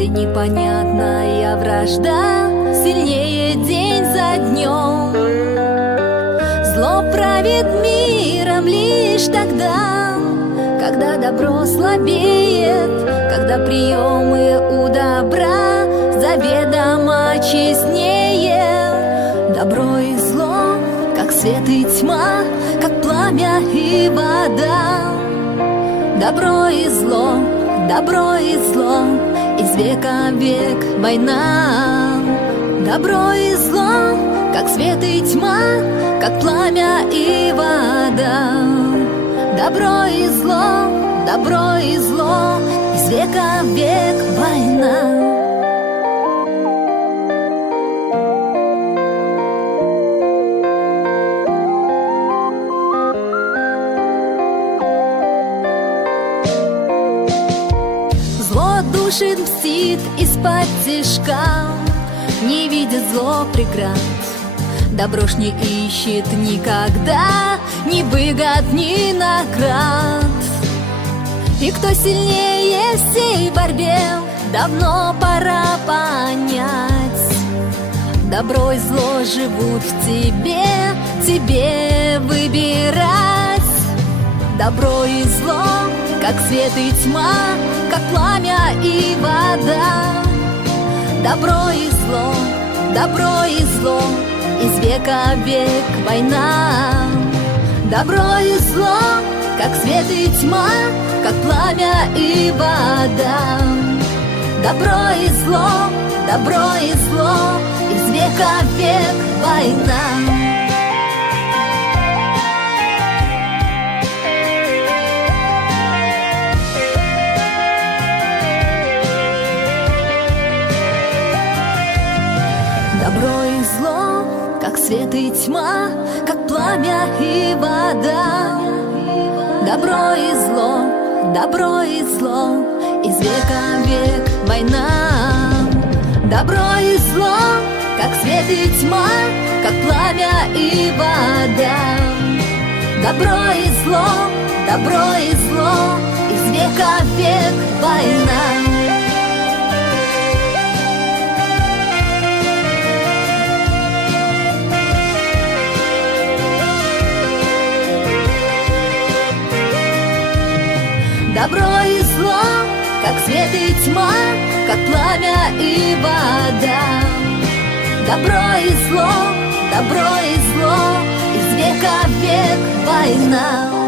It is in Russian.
Где непонятная вражда сильнее день за днем. Зло правит миром лишь тогда, когда добро слабеет, когда приемы у добра заведомо честнее. Добро и зло, как свет и тьма, как пламя и вода. Добро и зло, из века в век война. Добро и зло, как свет и тьма, как пламя и вода. Добро и зло, из века в век война. Душит, мстит из-под тишка, не видит зло преград. Добро ж не ищет никогда ни выгод, ни наград. И кто сильнее в сей борьбе, давно пора понять. Добро и зло живут в тебе выбирать. Добро и зло, как свет и тьма, как пламя и вода. Добро и зло, из века в век война. Добро и зло, как свет и тьма, как пламя и вода. Добро и зло, из века в век война. Добро и зло, как свет и тьма, как пламя и вода. Добро и зло, из века в век война. Добро и зло, как свет и тьма, как пламя и вода. Добро и зло, из века в век война. Добро и зло, как свет и тьма, как пламя и вода. Добро и зло, из века в век война.